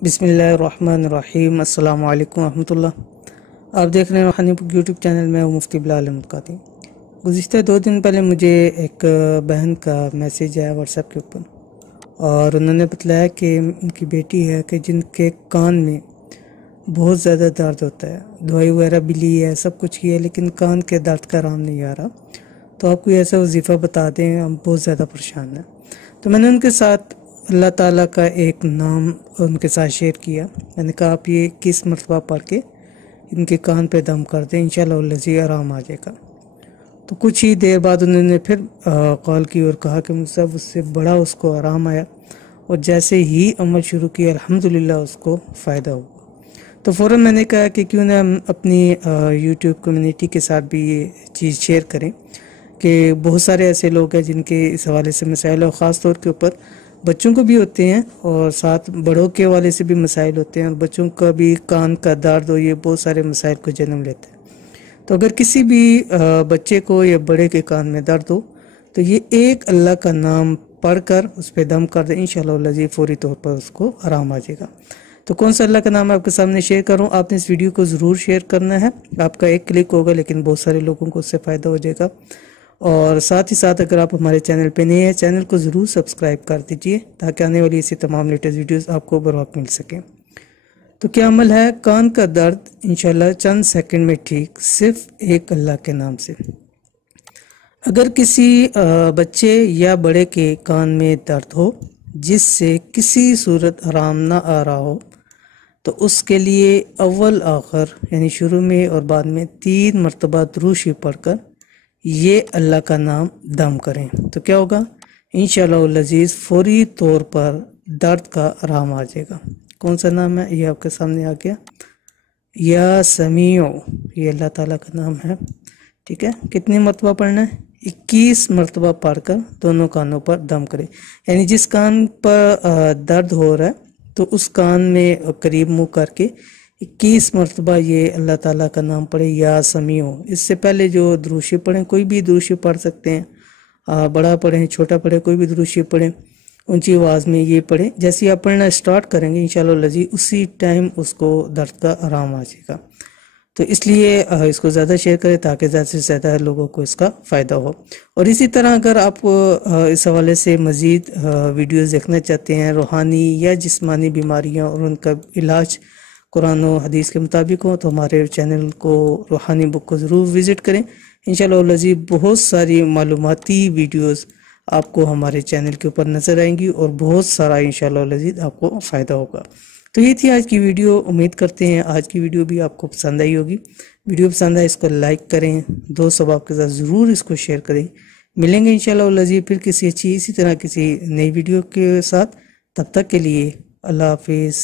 बिस्मिल्लाहिर्रहमानिर्रहीम। अस्सलाम वालेकुम रहमतुल्लाह। आप देख रहे हैं रूहानी बुक यूट्यूब चैनल में मुफ्ती बिलाल अहमद कादरी। गुज़िश्ता 2 दिन पहले मुझे एक बहन का मैसेज आया व्हाट्सएप के ऊपर, और उन्होंने बतलाया कि उनकी बेटी है कि जिनके कान में बहुत ज़्यादा दर्द होता है, दवाई वगैरह भी ली है, सब कुछ किया है, लेकिन कान के दर्द का आराम नहीं आ रहा। तो आप कोई ऐसा वजीफ़ा बता दें, हम बहुत ज़्यादा परेशान हैं। तो मैंने उनके साथ अल्लाह ताला का एक नाम उनके साथ शेयर किया। मैंने कहा आप ये 21 मरतबा पढ़ के इनके कान पे दम कर दें, इंशाअल्लाह लजी आराम आ जाएगा। तो कुछ ही देर बाद उन्होंने फिर कॉल की और कहा कि मुझसे उससे बड़ा उसको आराम आया, और जैसे ही अमल शुरू किया अल्हम्दुलिल्लाह उसको फ़ायदा हुआ। तो फ़ौरन मैंने कहा कि क्यों ना हम अपनी यूट्यूब कम्युनिटी के साथ भी ये चीज़ शेयर करें कि बहुत सारे ऐसे लोग हैं जिनके इस हवाले से मसाइल, और ख़ास तौर के ऊपर बच्चों को भी होते हैं और साथ बड़ों के हवाले से भी मसाइल होते हैं, और बच्चों का भी कान का दर्द हो, ये बहुत सारे मसाइल को जन्म लेते हैं। तो अगर किसी भी बच्चे को या बड़े के कान में दर्द हो तो ये एक अल्लाह का नाम पढ़कर उस पर दम कर दे, इंशाअल्लाह लजी फौरी तौर पर उसको आराम आ जाएगा। तो कौन सा अल्लाह का नाम आपके सामने शेयर करूं, आपने इस वीडियो को ज़रूर शेयर करना है। आपका एक क्लिक होगा लेकिन बहुत सारे लोगों को उससे फ़ायदा हो जाएगा। और साथ ही साथ अगर आप हमारे चैनल पे नए हैं, चैनल को ज़रूर सब्सक्राइब कर दीजिए ताकि आने वाली ऐसी तमाम लेटेस्ट वीडियोस आपको बर वक्त मिल सके। तो क्या अमल है, कान का दर्द इंशाल्लाह चंद सेकंड में ठीक, सिर्फ एक अल्लाह के नाम से। अगर किसी बच्चे या बड़े के कान में दर्द हो जिससे किसी सूरत आराम ना आ रहा हो, तो उसके लिए अव्वल आखिर यानी शुरू में और बाद में 3 मरतबा दुरूद शरीफ पढ़कर ये अल्लाह का नाम दम करें। तो क्या होगा, इंशाअल्लाह लजीज फौरी तौर पर दर्द का आराम आ जाएगा। कौन सा नाम है ये आपके सामने आ गया, या समीओ, ये अल्लाह ताला का नाम है। ठीक है, कितनी मरतबा पढ़ना है, 21 मरतबा पढ़कर दोनों कानों पर दम करें। यानी जिस कान पर दर्द हो रहा है तो उस कान में करीब मुंह करके 21 मरतबा ये अल्लाह ताला का नाम पढ़े, या समीओ। इससे पहले जो दुरूद शरीफ पढ़ें, कोई भी दुरूद शरीफ पढ़ सकते हैं, बड़ा पढ़ें छोटा पढ़ें, कोई भी दुरूद शरीफ पढ़ें, ऊंची आवाज़ में ये पढ़ें। जैसे ही आप पढ़ना स्टार्ट करेंगे इंशाअल्लाह लजी उसी टाइम उसको दर्द का आराम आ जाएगा। तो इसलिए इसको ज़्यादा शेयर करें ताकि ज़्यादा से ज़्यादा लोगों को इसका फ़ायदा हो। और इसी तरह अगर आप इस हवाले से मज़ीद वीडियोज़ देखना चाहते हैं, रूहानी या जिस्मानी बीमारियाँ और उनका इलाज कुरान और हदीस के मुताबिक हो, तो हमारे चैनल को रूहानी बुक को ज़रूर विज़िट करें। इंशाअल्लाह लजी बहुत सारी मालूमाती वीडियोज़ आपको हमारे चैनल के ऊपर नज़र आएंगी और बहुत सारा इंशाअल्लाह लजी आपको फ़ायदा होगा। तो ये थी आज की वीडियो। उम्मीद करते हैं आज की वीडियो भी आपको पसंद आई होगी। वीडियो पसंद आए इसको लाइक करें, दोस्त अहबाब के साथ ज़रूर इसको शेयर करें। मिलेंगे इंशाअल्लाह लजी फिर किसी अच्छी इसी तरह किसी नई वीडियो के साथ। तब तक के लिए अल्लाह हाफिज़।